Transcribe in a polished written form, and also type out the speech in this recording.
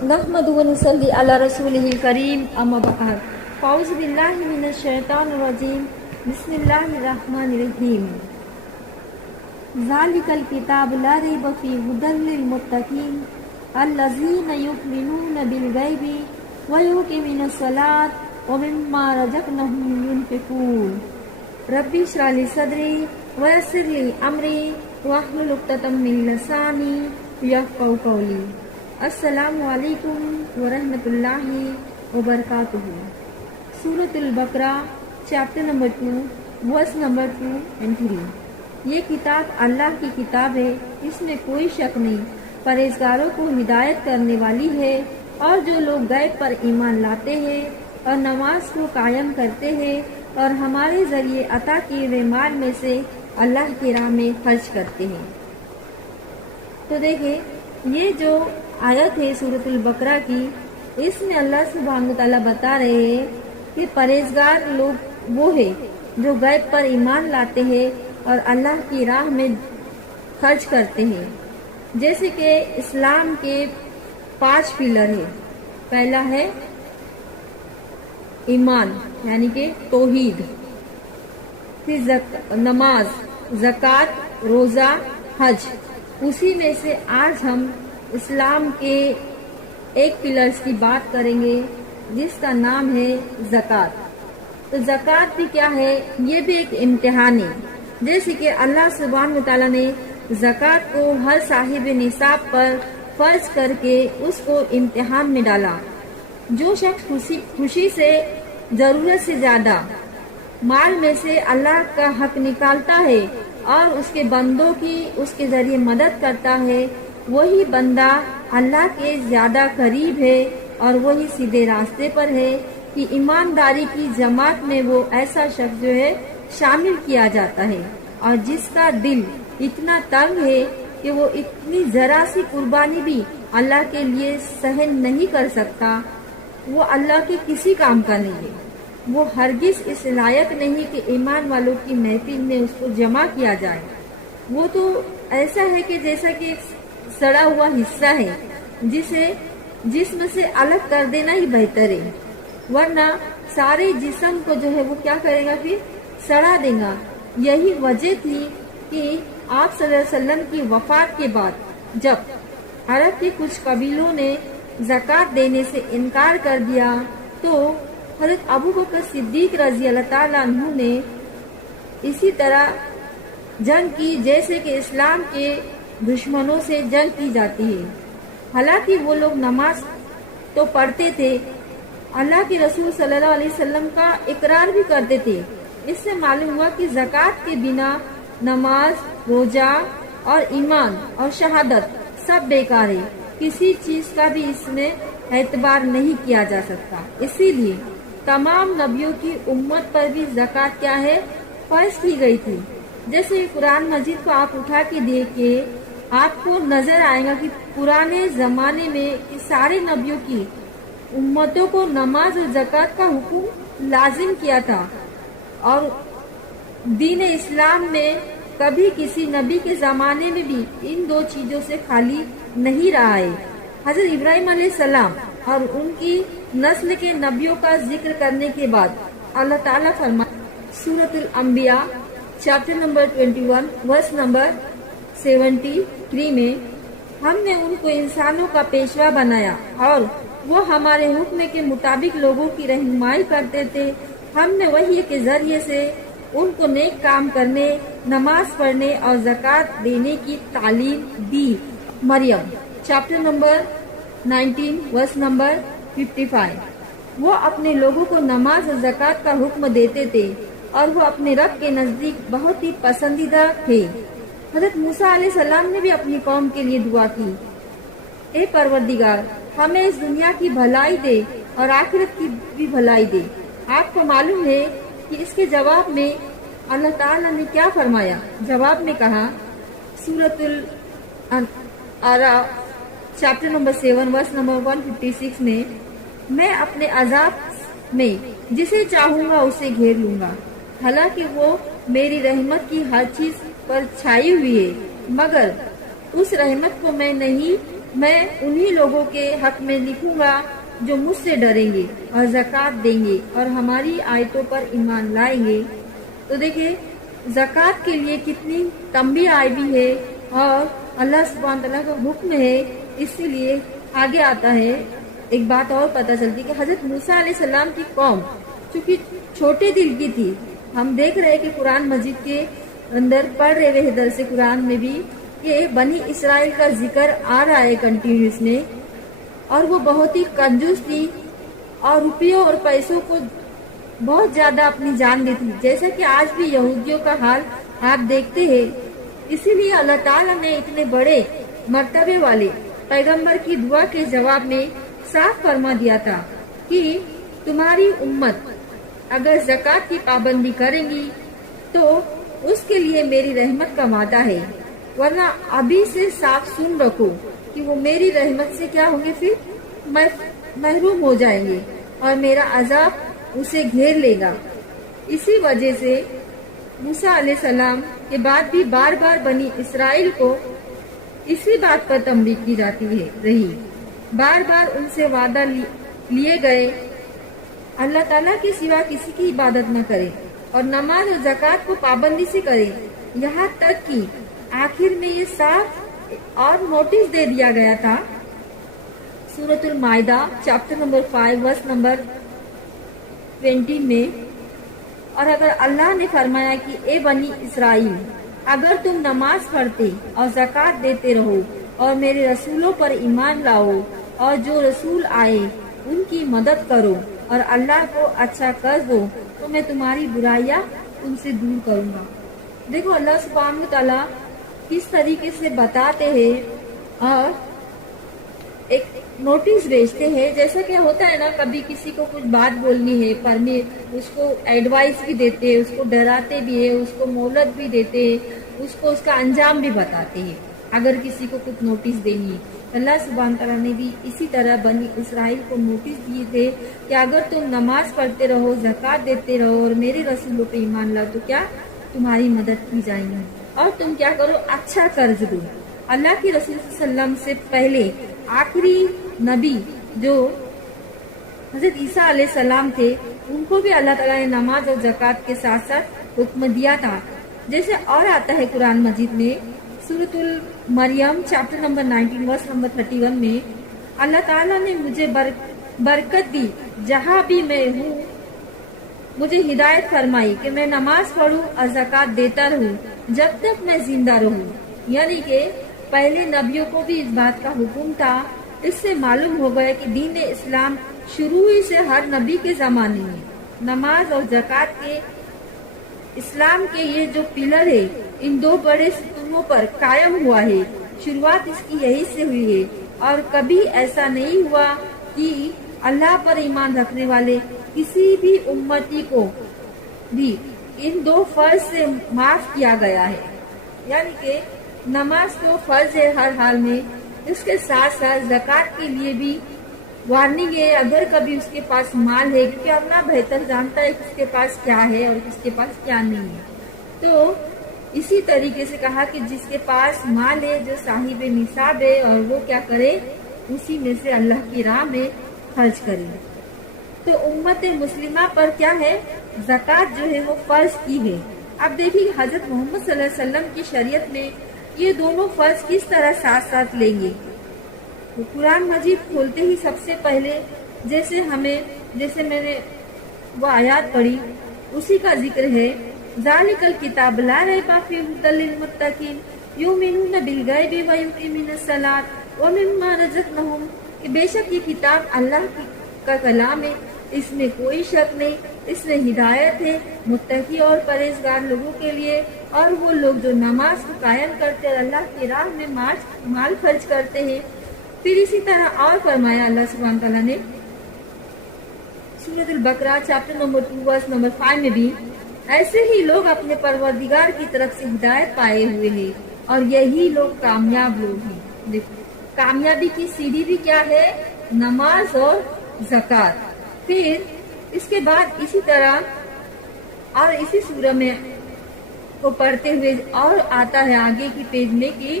نحمد ونصلي على رسوله الكريم اما بعد فاعوذ بالله من الشیطان الرجیم بسم اللہ الرحمن الرحیم ذالک الکتاب لا ریب فیہ ھدی للمتقین الذین یؤمنون بالغیب ویقیمون الصلاۃ ومما رزقناہم ینفقون رب اشرح لی صدری ویسر لی امری واحلل عقدۃ من لسانی یفقہوا قولی۔ السلام علیکم ورحمۃ اللہ وبرکاتہ۔ سورۃ البقرہ chapter number 2 verse number 2 and 3۔ یہ کتاب اللہ کی کتاب ہے، اس میں کوئی شک نہیں، پرہیزگاروں کو ہدایت کرنے والی ہے، اور جو لوگ غیب پر ایمان لاتے ہیں اور نماز کو قائم کرتے ہیں اور ہمارے ذریعے عطا کیے ہوئے مال میں سے اللہ کی راہ میں خرچ کرتے ہیں۔ تو دیکھیں، یہ جو آیت ہے سورۃ البقرہ کی، اس میں اللہ سبحانہ وتعالیٰ بتا رہے ہیں کہ پرہیزگار لوگ وہ ہیں جو غیب پر ایمان لاتے ہیں اور اللہ کی راہ میں خرچ کرتے ہیں۔ جیسے کہ اسلام کے 5 پلر ہیں۔ پہلا ہے ایمان یعنی کہ توحید، پھر نماز، زکوٰۃ، روزہ، حج۔ اسی میں سے آج ہم اسلام کے ایک پلرز کی بات کریں گے جس کا نام ہے زکوٰۃ۔ تو زکوٰۃ بھی کیا ہے؟ یہ بھی ایک امتحان ہے۔ جیسے کہ اللہ سبحانہ وتعالیٰ نے زکوٰۃ کو ہر صاحب نصاب پر فرض کر کے اس کو امتحان میں ڈالا۔ جو شخص خوشی سے ضرورت سے زیادہ مال میں سے اللہ کا حق نکالتا ہے اور اس کے بندوں کی اس کے ذریعے مدد کرتا ہے، وہی بندہ اللہ کے زیادہ قریب ہے اور وہی سیدھے راستے پر ہے کہ ایمانداری کی جماعت میں وہ ایسا شخص جو ہے شامل کیا جاتا ہے، اور جس کا دل اتنا تنگ ہے کہ وہ اتنی ذرا سی قربانی بھی اللہ کے لیے سہن نہیں کر سکتا، وہ اللہ کے کسی کام کا نہیں ہے۔ وہ ہرگز اس لائق نہیں کہ ایمان والوں کی محفل میں اس کو جمع کیا جائے۔ وہ تو ایسا ہے کہ جیسا کہ سڑا ہوا حصہ ہے جسے جسم سے الگ کر دینا ہی بہتر ہے، ورنہ سارے جسم کو جو ہے وہ کیا کرے گا؟ پھر سڑا دے گا۔ یہی وجہ تھی کہ آپ صلی اللہ علیہ وسلم کی وفات کے بعد جب عرب کے کچھ قبیلوں نے زکوٰۃ دینے سے انکار کر دیا تو حضرت ابو بکر صدیق رضی اللہ تعالیٰ عنہ نے اسی طرح جنگ کی جیسے کہ اسلام کے دشمنوں سے جنگ کی جاتی ہے۔ حالانکہ وہ لوگ نماز تو پڑھتے تھے، اللہ کے رسول صلی اللہ علیہ وسلم کا اقرار بھی کرتے تھے۔ اس سے معلوم ہوا کہ زکوٰۃ کے بنا نماز، روزہ اور ایمان اور شہادت سب بیکار ہے، کسی چیز کا بھی اس میں اعتبار نہیں کیا جا سکتا۔ اسی لیے تمام نبیوں کی امت پر بھی زکوٰۃ کیا ہے؟ فرض کی گئی تھی۔ جیسے قرآن مجید کو آپ اٹھا کے دیکھیں، آپ کو نظر آئے گا کہ پرانے زمانے میں سارے نبیوں کی امتوں کو نماز اور زکوٰۃ کا حکم لازم کیا تھا، اور دین اسلام میں کبھی کسی نبی کے زمانے میں بھی ان 2 چیزوں سے خالی نہیں رہا ہے۔ حضرت ابراہیم علیہ السلام اور ان کی نسل کے نبیوں کا ذکر کرنے کے بعد اللہ تعالیٰ فرماتے سورۃ الانبیاء چیپٹر نمبر 21 ورس نمبر 73 میں، ہم نے ان کو انسانوں کا پیشوا بنایا اور وہ ہمارے حکم کے مطابق لوگوں کی رہنمائی کرتے تھے۔ ہم نے وحی کے ذریعے سے ان کو نیک کام کرنے، نماز پڑھنے اور زکوٰۃ دینے کی تعلیم دی۔ مریم چیپٹر نمبر 19 ورس نمبر 55۔ وہ اپنے لوگوں کو نماز اور زکوٰۃ کا حکم دیتے تھے اور وہ اپنے رب کے نزدیک بہت ہی پسندیدہ تھے۔ حضرت موسیٰ علیہ السلام نے بھی اپنی قوم کے لیے دعا کی، اے پروردگار، ہمیں اس دنیا کی بھلائی دے اور آخرت کی بھی بھلائی دے۔ آپ کو معلوم ہے کہ اس کے جواب میں اللہ تعالیٰ نے کیا فرمایا؟ جواب میں کہا سورۃ الاعراف چیپٹر نمبر 7 ورس نمبر 156 میں اپنے عذاب میں جسے چاہوں گا اسے گھیر لوں گا، حالانکہ وہ میری رحمت کی ہر چیز پر چھائی ہوئی ہے، مگر اس رحمت کو میں نہیں میں انہی لوگوں کے حق میں لکھوں گا جو مجھ سے ڈریں گے اور زکوٰۃ دیں گے اور ہماری آیتوں پر ایمان لائیں گے۔ تو دیکھیں زکوٰۃ کے لیے کتنی تنبیہ آئی بھی ہے اور اللہ سبحانہ تعالیٰ کا حکم ہے، اسی لیے آگے آتا ہے ایک بات اور پتہ چلتی کہ حضرت موسیٰ علیہ السلام کی قوم چونکہ چھوٹے دل کی تھی، ہم دیکھ رہے کہ قرآن مجید کے اندر پڑھ رہے ہیں درس قرآن میں بھی کہ بنی اسرائیل کا ذکر آ رہا ہے کنٹینیوس میں، اور وہ بہت ہی کنجوس تھی اور روپیوں اور پیسوں کو بہت زیادہ اپنی جان دی تھی، جیسا کہ آج بھی یہودیوں کا حال آپ دیکھتے ہیں۔ اسی لیے اللہ تعالیٰ نے اتنے بڑے مرتبے والے پیغمبر کی دعا کے جواب میں صاف فرما دیا تھا کہ تمہاری امت اگر زکوٰۃ کی پابندی کریں گی تو اس کے لیے میری رحمت کا وعدہ ہے، ورنہ ابھی سے صاف سن رکھو کہ وہ میری رحمت سے کیا ہوں گے، پھر محروم ہو جائیں گے اور میرا عذاب اسے گھیر لے گا۔ اسی وجہ سے موسیٰ علیہ السلام کے بعد بھی بار بار بنی اسرائیل کو اسی بات پر تنبیہ کی جاتی رہی، بار بار ان سے وعدہ لیے گئے اللہ تعالیٰ کے سوا کسی کی عبادت نہ کرے اور نماز اور زکوٰۃ کو پابندی سے کرے، یہاں تک کہ آخر میں یہ صاف اور نوٹس دے دیا گیا تھا سورۃ المائدہ چیپٹر نمبر 5 ورس نمبر 20 میں، اور اگر اللہ نے فرمایا کہ اے بنی اسرائیل اگر تم نماز پڑھتے اور زکوٰۃ دیتے رہو اور میرے رسولوں پر ایمان لاؤ اور جو رسول آئے ان کی مدد کرو اور اللہ کو اچھا کر دو تو میں تمہاری برائیاں تم سے دور کروں گا۔ دیکھو اللہ سبحانہ تعالیٰ کس طریقے سے بتاتے ہیں اور ایک نوٹس بھیجتے ہیں، جیسا کہ ہوتا ہے نا کبھی کسی کو کچھ بات بولنی ہے پر میں اس کو ایڈوائس بھی دیتے ہیں، اس کو ڈراتے بھی ہیں، اس کو مہلت بھی دیتے ہیں، اس کو اس کا انجام بھی بتاتے ہیں اگر کسی کو کچھ نوٹس دینی ہے۔ اللہ سبحانہ تعالیٰ نے بھی اسی طرح بنی اسرائیل کو نوٹس دیے تھے کہ اگر تم نماز پڑھتے رہو، زکوٰۃ دیتے رہو اور میرے رسولوں پہ ایمان لاؤ تو کیا تمہاری مدد کی جائے گی، اور تم کیا کرو اچھا قرض دو۔ اللہ کے رسول صلی اللہ علیہ وسلم سے پہلے آخری نبی جو حضرت عیسیٰ علیہ السلام تھے ان کو بھی اللہ تعالیٰ نے نماز اور زکوٰۃ کے ساتھ ساتھ حکم دیا تھا، جیسے اور آتا ہے قرآن مجید میں سورۃ المریم چیپٹر نمبر 19 ورس نمبر 31 میں، اللہ تعالیٰ نے مجھے برکت دی جہاں بھی میں ہوں، مجھے ہدایت فرمائی کہ میں نماز پڑھوں اور زکوٰۃ دیتا رہوں جب تک میں زندہ رہوں۔ یعنی کہ پہلے نبیوں کو بھی اس بات کا حکم تھا۔ اس سے معلوم ہو گیا کہ دین اسلام شروع ہی سے ہر نبی کے زمانے میں نماز اور زکوٰۃ کے اسلام کے یہ جو پلر ہے ان دو بڑے ستونوں پر قائم ہوا ہے۔ شروعات اس کی یہی سے ہوئی ہے اور کبھی ایسا نہیں ہوا کہ اللہ پر ایمان رکھنے والے کسی بھی امتی کو بھی ان دو فرض سے معاف کیا گیا ہے۔ یعنی کہ نماز تو فرض ہے ہر حال میں، اس کے ساتھ ساتھ زکوٰۃ کے لیے بھی وارننگ ہے اگر کبھی اس کے پاس مال ہے، کیونکہ اللہ بہتر جانتا ہے کس کے پاس کیا ہے اور کس کے پاس کیا نہیں ہے۔ تو اسی طریقے سے کہا کہ جس کے پاس مال ہے جو صاحب نصاب ہے اور وہ کیا کرے اسی میں سے اللہ کی راہ میں خرچ کرے۔ تو امت مسلمہ پر کیا ہے زکوٰۃ جو ہے وہ فرض کی ہے۔ اب دیکھیے حضرت محمد صلی اللہ علیہ وسلم کی شریعت میں یہ دونوں فرض کس طرح ساتھ ساتھ لیں گے۔ قرآن مجید کھولتے ہی سب سے پہلے جیسے میں نے وہ آیات پڑھی اسی کا ذکر ہے، ذالک الکتاب لا ریب فیہ ھدی للمتقین یؤمنون بالغیب ویقیمون الصلاۃ ومما رزقناہم، کہ بے شک یہ کتاب اللہ کا کلام ہے، اس میں کوئی شک نہیں، اس میں ہدایت ہے متقی اور پرہیزگار لوگوں کے لیے، اور وہ لوگ جو نماز کو قائم کرتے اور اللہ کی راہ میں مال خرچ کرتے ہیں۔ پھر اسی طرح اور فرمایا اللہ سبحانہ تعالیٰ نے سورۃ البقرہ چیپٹر نمبر 2 ورس نمبر 5 میں بھی، ایسے ہی لوگ اپنے پروردگار کی طرف سے ہدایت پائے ہوئے ہیں اور یہی لوگ کامیاب لوگ ہیں۔ دیکھو کامیابی کی سیڑھی بھی کیا ہے، نماز اور زکوٰۃ۔ پھر اس کے بعد اسی طرح اور اسی سورہ میں کو پڑھتے ہوئے اور آتا ہے آگے کی پیج میں کہ